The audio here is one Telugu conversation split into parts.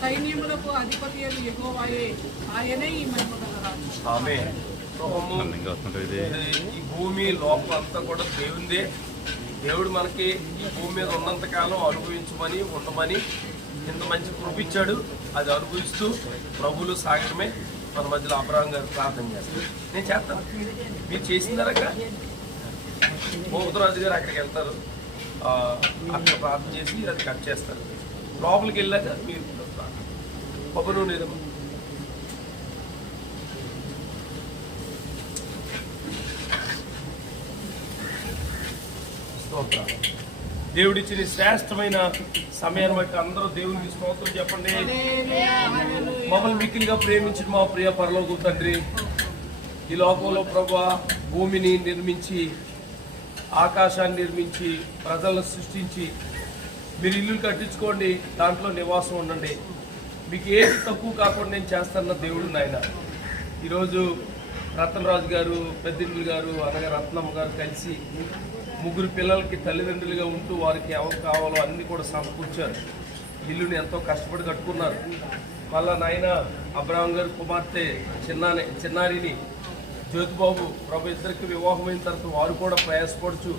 సైన్యములకు అధిపతి అని యెహోవాయే, ఆయనే ఈ మహిమ గల రాజు. ఆమేన్. ఈ భూమి లోపల అంతా కూడా దేవుందే. దేవుడు మనకి ఈ భూమి మీద ఉన్నంత కాలం అనుభవించమని ఉండమని ఇంత మంచి కృపిచ్చాడు. అది అనుభవిస్తూ ప్రభువులు సాగరమే మన మధ్యలో అబ్రహాం గారు ప్రార్థన చేస్తారు. నేను చేస్తాను, మీరు చేసిందరక మోహరాజు గారు అక్కడికి వెళ్తారు, అక్కడ ప్రార్థన చేసి అది కట్ చేస్తారు. లోపలికి వెళ్ళాక మీరు కొబ్బరి నూనె దేవుడిచ్చిన శ్రేష్టమైన సమయాన్ని బట్టి అందరూ దేవునికి స్తోత్రం చెప్పండి. మమ్మల్ని మిక్కిలిగా ప్రేమించిన మా ప్రియ పరలోక తండ్రి, ఈ లోకంలో ప్రభువా భూమిని నిర్మించి ఆకాశాన్ని నిర్మించి ప్రజలను సృష్టించి మీరు ఇల్లు కట్టించుకోండి, దాంట్లో నివాసం ఉండండి, మీకు ఏది తక్కువ కాకుండా నేను చేస్తాన్న దేవుడు నాయన. ఈరోజు రతనరాజు గారు, పెద్దింపులు గారు, అనగా రత్నమ్మ గారు కలిసి ముగ్గురు పిల్లలకి తల్లిదండ్రులుగా ఉంటూ వారికి ఎవరు కావాలో అన్నీ కూడా సమకూర్చారు. ఇల్లుని ఎంతో కష్టపడి కట్టుకున్నారు. మళ్ళా నాయన అబ్రహాం గారు కుమార్తె చిన్నారిని జ్యోతిబాబు ప్రభు ఇద్దరికి వివాహమైన తర్వాత వారు కూడా ప్రయాసపడుచు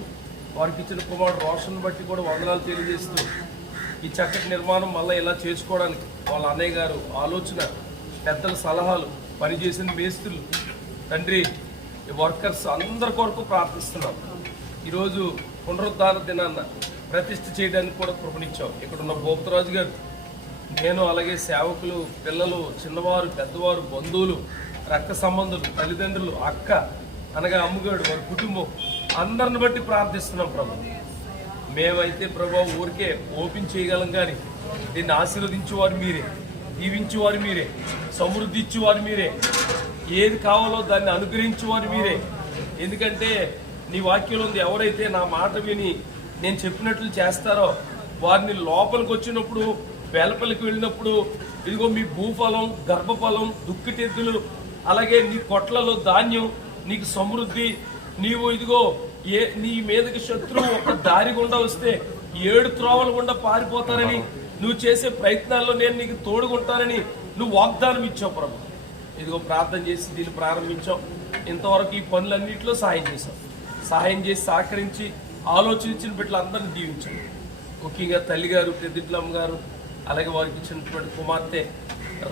వారికి ఇచ్చిన కుమారుడు రోషన్ బట్టి కూడా వందనాలు తెలియజేస్తూ ఈ చక్కటి నిర్మాణం మళ్ళీ ఇలా చేసుకోవడానికి వాళ్ళ అన్నయ్య గారు ఆలోచన, పెద్దల సలహాలు, పనిచేసిన మేస్త్రులు, తండ్రి వర్కర్స్ అందరి కొరకు ప్రార్థిస్తున్నాం. ఈరోజు పునరుద్ధార దినాన్న ప్రతిష్ఠ చేయడానికి కూడా కృపణించాం. ఇక్కడ ఉన్న భోక్తరాజు గారు, నేను, అలాగే సేవకులు, పిల్లలు, చిన్నవారు, పెద్దవారు, బంధువులు, రక్త సంబంధులు, తల్లిదండ్రులు, అక్క అనగా అమ్మగాడు, వారి కుటుంబం అందరిని బట్టి ప్రార్థిస్తున్నాం ప్రభు. మేమైతే ప్రభు ఊరికే ఓపెన్ చేయగలం, కానీ దీన్ని ఆశీర్వదించేవారు మీరే, దీవించేవారు మీరే, సమృద్ధి ఇచ్చేవారు మీరే, ఏది కావాలో దాన్ని అనుగ్రహించేవారు మీరే. ఎందుకంటే నీ వాక్యంలో ఉంది, ఎవరైతే నా మాట విని నేను చెప్పినట్లు చేస్తారో వారిని లోపలికి వచ్చినప్పుడు, వెలపలికి వెళ్ళినప్పుడు ఇదిగో మీ భూఫలం, గర్భఫలం, దుక్కిటెద్దులు, అలాగే నీ కొట్లలో ధాన్యం, నీకు సమృద్ధి, నీవు ఇదిగో నీ మీదకి శత్రువు ఒక దారి గుండా వస్తే 7 త్రోవల గుండా పారిపోతారని, నువ్వు చేసే ప్రయత్నాల్లో నేను నీకు తోడుకుంటానని నువ్వు వాగ్దానం ఇచ్చావు ప్రభు. ఇదిగో ప్రార్థన చేసి దీన్ని ప్రారంభించాం. ఇంతవరకు ఈ పనులన్నింటిలో సహాయం చేశాం. సహాయం చేసి సహకరించి ఆలోచించిన బిడ్డలందరినీ దీవించాం. ముఖ్యంగా తల్లిగారు, పెద్దింట్లమ్మ గారు, అలాగే వారికి ఇచ్చినటువంటి కుమార్తె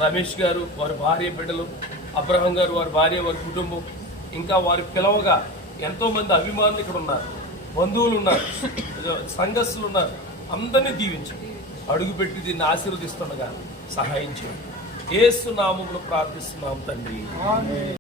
రమేష్ గారు, వారి భార్య బిడ్డలు, అబ్రహం గారు, వారి భార్య, వారి కుటుంబం, ఇంకా వారి పిలవగా ఎంతోమంది అభిమానులు ఇక్కడ ఉన్నారు, బంధువులు ఉన్నారు, సంఘస్థులు ఉన్నారు. అందరినీ దీవించండి. అడుగుపెట్టి దీన్ని ఆశీర్వదిస్తుండగా సహాయం చేయండి. యేసు నామములో ప్రార్థిస్తున్నాం తండ్రి.